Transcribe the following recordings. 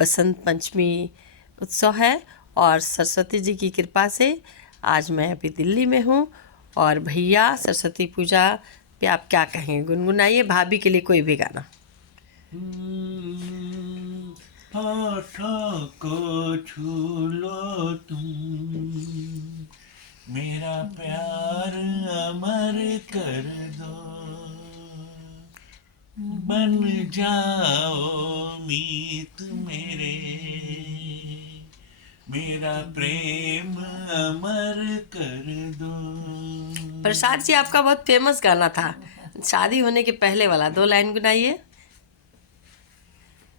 बसंत पंचमी उत्सव है और सरस्वती जी की कृपा से आज मैं अभी दिल्ली में हूँ। और भैया सरस्वती पूजा पे आप क्या कहेंगे? गुनगुनाइए भाभी के लिए कोई भी गाना। होठों को छू लो तुम, मेरा प्यार अमर कर दो, बन जाओ मीत मेरे, मेरा प्रेम अमर कर दो। प्रसाद जी, आपका बहुत फेमस गाना था शादी होने के पहले वाला, 2 लाइन गुनाइए।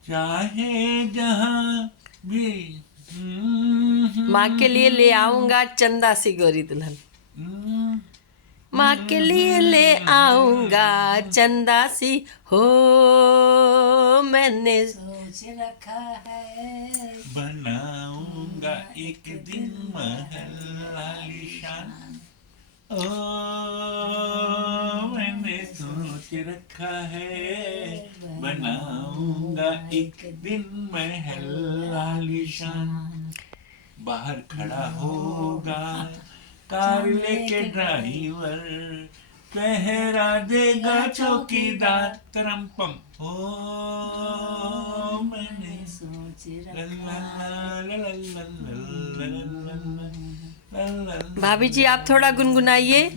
चाहे जहां भी माँ के लिए ले आऊंगा चंदा सी गोरी दुल्हन, माँ के लिए ले आऊंगा चंदा सी हो, मैंने सोच रखा है बनाऊंगा एक दिन महल आलीशान। ओ मैंने सोच रखा है बनाऊंगा एक दिन महल आलीशान। बाहर खड़ा होगा कार लेके ड्राइवर, पहरा देगा चौकीदार, तरमपम हो मैंने सोच ला ला ला ला ला ला ला ला ला। भाभी जी आप थोड़ा गुनगुनाइए।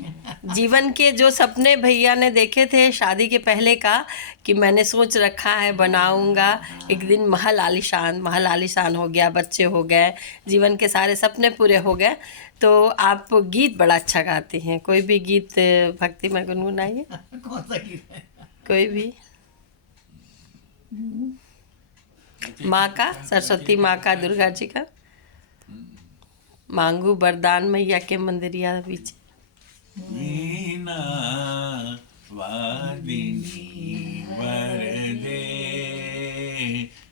जीवन के जो सपने भैया ने देखे थे शादी के पहले का, कि मैंने सोच रखा है बनाऊंगा एक दिन महल आलीशान, महल आलीशान हो गया, बच्चे हो गए, जीवन के सारे सपने पूरे हो गए। तो आप गीत बड़ा अच्छा गाती हैं, कोई भी गीत भक्ति में गुनगुनाइए, कौन सा गीत है? कोई भी। माँ का, सरस्वती माँ का, दुर्गा जी का। मांगू वरदान मैया के मंदिरिया बीच। वीणा वादिनी वरदे,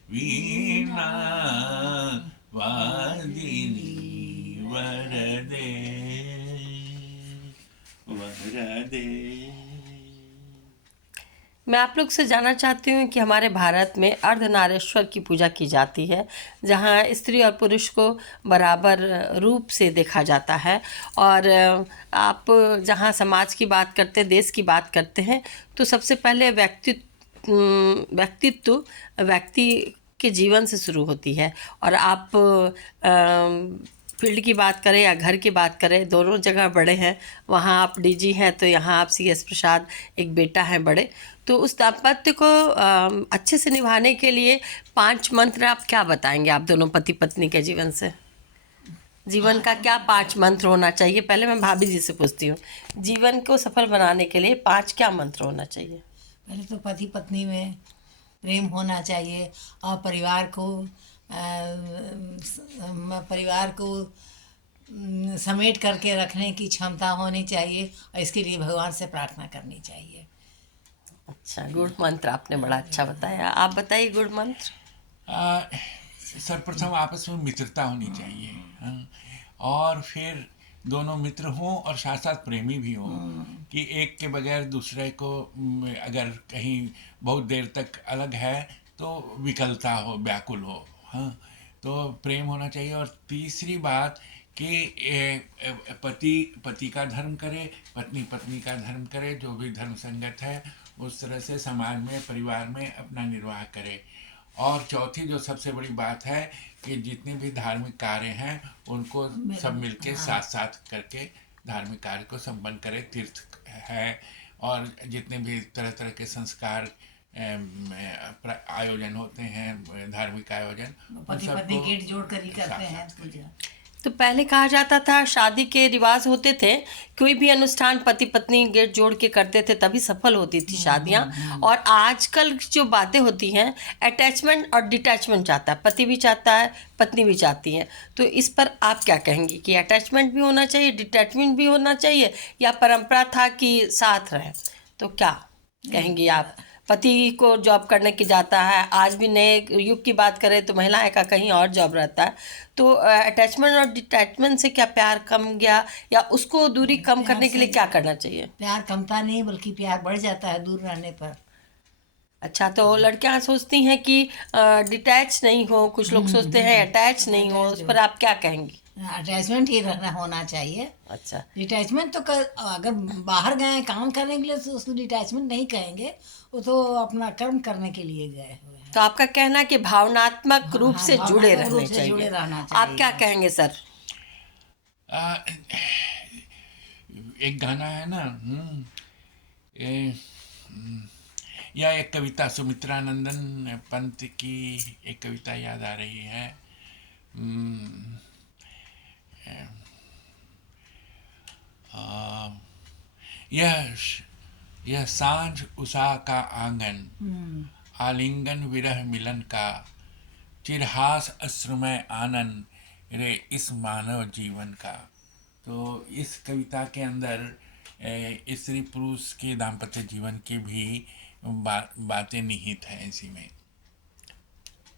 वीणा वादिनी वरदे, वरदे। मैं आप लोग से जानना चाहती हूँ कि हमारे भारत में अर्धनारीश्वर की पूजा की जाती है, जहाँ स्त्री और पुरुष को बराबर रूप से देखा जाता है। और आप जहाँ समाज की बात करते हैं, देश की बात करते हैं, तो सबसे पहले व्यक्तित्व व्यक्ति के जीवन से शुरू होती है। और आप फील्ड की बात करें या घर की बात करें, दोनों जगह बड़े हैं। वहाँ आप डीजी हैं तो यहाँ आप CS प्रसाद, एक बेटा है बड़े। तो उस दाम्पत्य को अच्छे से निभाने के लिए 5 मंत्र आप क्या बताएंगे, आप दोनों पति पत्नी के जीवन से? जीवन का क्या 5 मंत्र होना चाहिए? पहले मैं भाभी जी से पूछती हूँ, जीवन को सफल बनाने के लिए 5 क्या मंत्र होना चाहिए? पहले तो पति पत्नी में प्रेम होना चाहिए और परिवार को समेट करके रखने की क्षमता होनी चाहिए, और इसके लिए भगवान से प्रार्थना करनी चाहिए। अच्छा, गुड मंत्र आपने बड़ा अच्छा बताया। आप बताइए गुड मंत्र। सर्वप्रथम आपस में मित्रता होनी चाहिए, हाँ? और फिर दोनों मित्र हों और साथ साथ प्रेमी भी हों, कि एक के बगैर दूसरे को अगर कहीं बहुत देर तक अलग है तो विकलता हो, व्याकुल हो, हाँ? तो प्रेम होना चाहिए। और तीसरी बात कि पति पति का धर्म करे, पत्नी पत्नी का धर्म करे, जो भी धर्म संगत है उस तरह से समाज में, परिवार में अपना निर्वाह करे। और चौथी जो सबसे बड़ी बात है कि जितने भी धार्मिक कार्य हैं उनको सब मिलके साथ साथ करके धार्मिक कार्य को संपन्न करें। तीर्थ है और जितने भी तरह तरह के संस्कार आयोजन होते हैं, धार्मिक आयोजन, उन पति पत्नी सबको गेट जोड़ कर ही करते हैं साथ पूजा। तो पहले कहा जाता था, शादी के रिवाज होते थे, कोई भी अनुष्ठान पति पत्नी गेट जोड़ के करते थे तभी सफल होती थी शादियां। और आजकल जो बातें होती हैं, अटैचमेंट और डिटैचमेंट चाहता है, पति भी चाहता है, पत्नी भी चाहती है। तो इस पर आप क्या कहेंगी कि अटैचमेंट भी होना चाहिए, डिटैचमेंट भी होना चाहिए, या परंपरा था कि साथ रहें? तो क्या कहेंगी आप? पति को जॉब करने की जाता है, आज भी नए युग की बात करें तो महिलाएं का कहीं और जॉब रहता है। तो अटैचमेंट और डिटैचमेंट से क्या प्यार कम गया, या उसको दूरी कम करने के लिए क्या करना चाहिए? प्यार कमता नहीं बल्कि प्यार बढ़ जाता है दूर रहने पर। अच्छा, तो लड़कियां सोचती हैं कि डिटैच नहीं हो, कुछ लोग सोचते हैं अटैच नहीं हो, उस पर आप क्या कहेंगी? अटैचमेंट ही रहना होना चाहिए। अच्छा, डिटैचमेंट तो अगर बाहर गए हैं काम करने के लिए तो उसको डिटैचमेंट नहीं कहेंगे, वो तो अपना कर्म करने के लिए गए हुए हैं। तो आपका कहना है कि भावनात्मक रूप हाँ, से जुड़े भावनात्मक रूप रहने से जुड़े चाहिए। रहना आप क्या चाहिए। कहेंगे सर? आ, एक गाना है ना, ए, हम्म, या एक कविता सुमित्रानंदन पंत की एक कविता याद आ रही है। हम्म, आ, यह यह सांझ उषा का आंगन, आलिंगन विरह मिलन का, चिरहास अश्रुमय आनंद रे इस मानव जीवन का। तो इस कविता के अंदर स्त्री पुरुष के दाम्पत्य जीवन के भी बातें निहित हैं इसी में।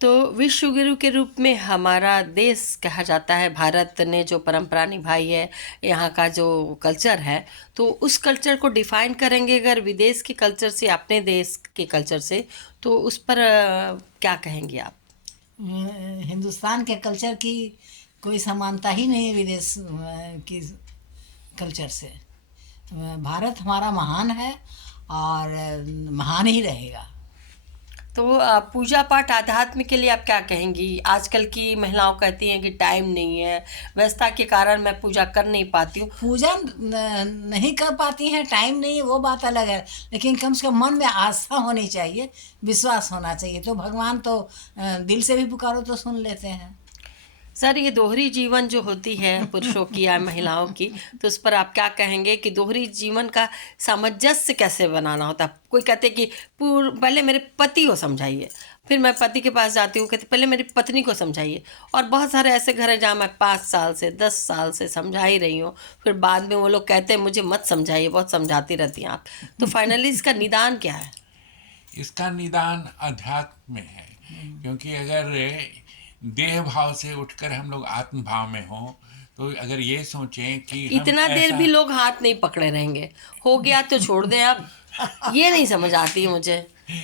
तो विश्व गुरु के रूप में हमारा देश कहा जाता है। भारत ने जो परंपरा निभाई है, यहाँ का जो कल्चर है, तो उस कल्चर को डिफाइन करेंगे अगर विदेश के कल्चर से, अपने देश के कल्चर से, तो उस पर क्या कहेंगे आप? हिंदुस्तान के कल्चर की कोई समानता ही नहीं है विदेश की कल्चर से। भारत हमारा महान है और महान ही रहेगा। तो पूजा पाठ आध्यात्म के लिए आप क्या कहेंगी? आजकल की महिलाओं कहती हैं कि टाइम नहीं है, व्यस्तता के कारण मैं पूजा कर नहीं पाती हूँ। पूजा नहीं कर पाती हैं, टाइम नहीं है, वो बात अलग है, लेकिन कम से कम मन में आस्था होनी चाहिए, विश्वास होना चाहिए। तो भगवान तो दिल से भी पुकारो तो सुन लेते हैं। सर, ये दोहरी जीवन जो होती है पुरुषों की या महिलाओं की, तो उस पर आप क्या कहेंगे कि दोहरी जीवन का सामंजस्य कैसे बनाना होता है? कोई कहते कि पहले मेरे पति को समझाइए, फिर मैं पति के पास जाती हूँ, कहते पहले मेरी पत्नी को समझाइए। और बहुत सारे ऐसे घर हैं जहाँ मैं 5 साल से 10 साल से समझा ही रही हूँ, फिर बाद में वो लोग कहते हैं मुझे मत समझाइए, बहुत समझाती रहती हैं आप। तो फाइनली इसका निदान क्या है? इसका निदान अध्यात्म में है, क्योंकि अगर देह भाव से उठकर हम लोग आत्म भाव में हों, तो अगर ये सोचें कि हम इतना देर ऐसा भी लोग हाथ नहीं पकड़े रहेंगे, हो गया तो छोड़ दें आप। ये नहीं समझ आती है मुझे,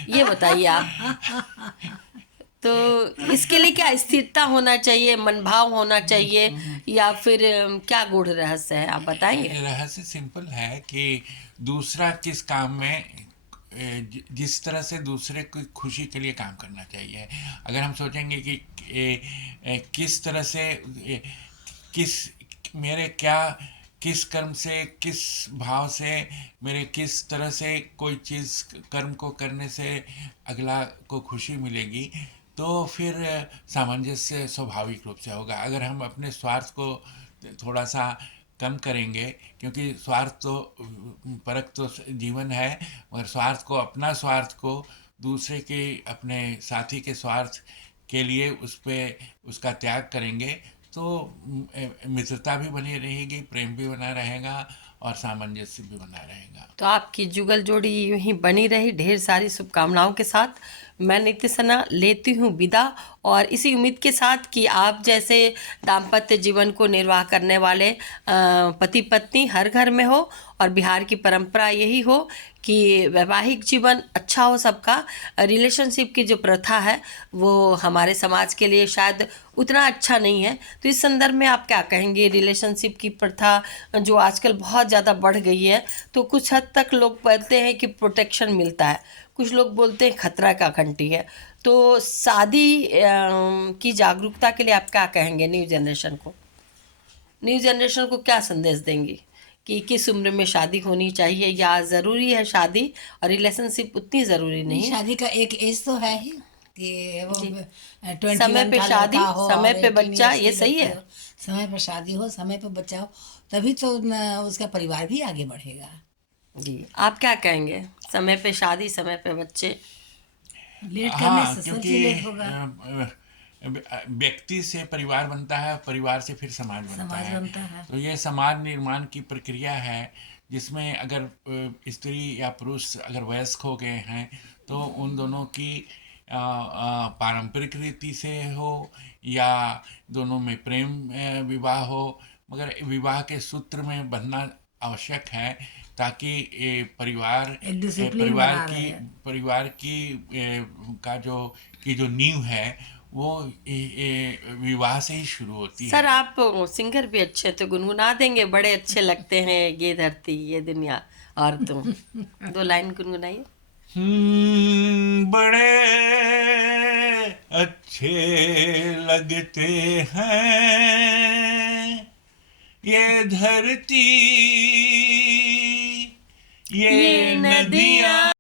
ये बताइए आप। तो इसके लिए क्या स्थिरता होना चाहिए, मनभाव होना चाहिए, या फिर क्या गूढ़ रहस्य है, आप बताएंगे? रहस्य सिंपल है कि दूसरा किस काम में जिस तरह से दूसरे की खुशी के लिए काम करना चाहिए। अगर हम सोचेंगे कि किस तरह से किस मेरे क्या किस कर्म से, किस भाव से, मेरे किस तरह से कोई चीज़ कर्म को करने से अगला को खुशी मिलेगी, तो फिर सामंजस्य स्वाभाविक रूप से होगा। अगर हम अपने स्वार्थ को थोड़ा सा कम करेंगे, क्योंकि स्वार्थ तो परक तो जीवन है, मगर स्वार्थ को, अपना स्वार्थ को दूसरे के, अपने साथी के स्वार्थ के लिए उस पे उसका त्याग करेंगे, तो मित्रता भी बनी रहेगी, प्रेम भी बना रहेगा और सामंजस्य भी बना रहेगा। तो आपकी जुगल जोड़ी यूं ही बनी रही। ढेर सारी शुभकामनाओं के साथ मैं नित्य सना लेती हूँ विदा, और इसी उम्मीद के साथ कि आप जैसे दाम्पत्य जीवन को निर्वाह करने वाले पति पत्नी हर घर में हो, और बिहार की परंपरा यही हो कि वैवाहिक जीवन अच्छा हो सबका। रिलेशनशिप की जो प्रथा है वो हमारे समाज के लिए शायद उतना अच्छा नहीं है। तो इस संदर्भ में आप क्या कहेंगे? रिलेशनशिप की प्रथा जो आजकल बहुत ज़्यादा बढ़ गई है, तो कुछ हद तक लोग बोलते हैं कि प्रोटेक्शन मिलता है, कुछ लोग बोलते हैं खतरा का घंटी है। तो शादी की जागरूकता के लिए आप क्या कहेंगे न्यू जनरेशन को? न्यू जनरेशन को क्या संदेश देंगी कि किस उम्र में शादी होनी चाहिए, या ज़रूरी है शादी और रिलेशनशिप उतनी ज़रूरी नहीं? शादी का एक एज तो है ही कि वो जी। 21 समय पे का शादी, लड़का हो समय और पे 18 बच्चा, years ये की सही लड़की है? हो। समय पर शादी हो, समय पर बच्चा हो, तभी तो उसका परिवार भी आगे बढ़ेगा। जी, आप क्या कहेंगे? समय पे शादी, समय पे बच्चे। लेट करने हाँ, से सब क्योंकि चीज लेट होगा। व्यक्ति से परिवार बनता है, परिवार से फिर समाज बनता समाज है। बनता है। तो ये समाज निर्माण की प्रक्रिया है, जिसमें अगर स्त्री या पुरुष अगर वयस्क हो गए हैं, तो उन दोनों की पारंपरिक रीति से हो या दोनों में प्रेम विवाह हो, मगर विवाह के सूत्र में बंधना आवश्यक है। ताकि ये परिवार एक discipline बना रहे हैं। परिवार की जो नींव है वो विवाह से ही शुरू होती सर है। आप सिंगर भी अच्छे तो गुनगुना देंगे, बड़े अच्छे लगते हैं ये धरती ये दुनिया और तुम। 2 लाइन गुनगुनाइए। बड़े अच्छे लगते हैं ये धरती ये ये नदियाँ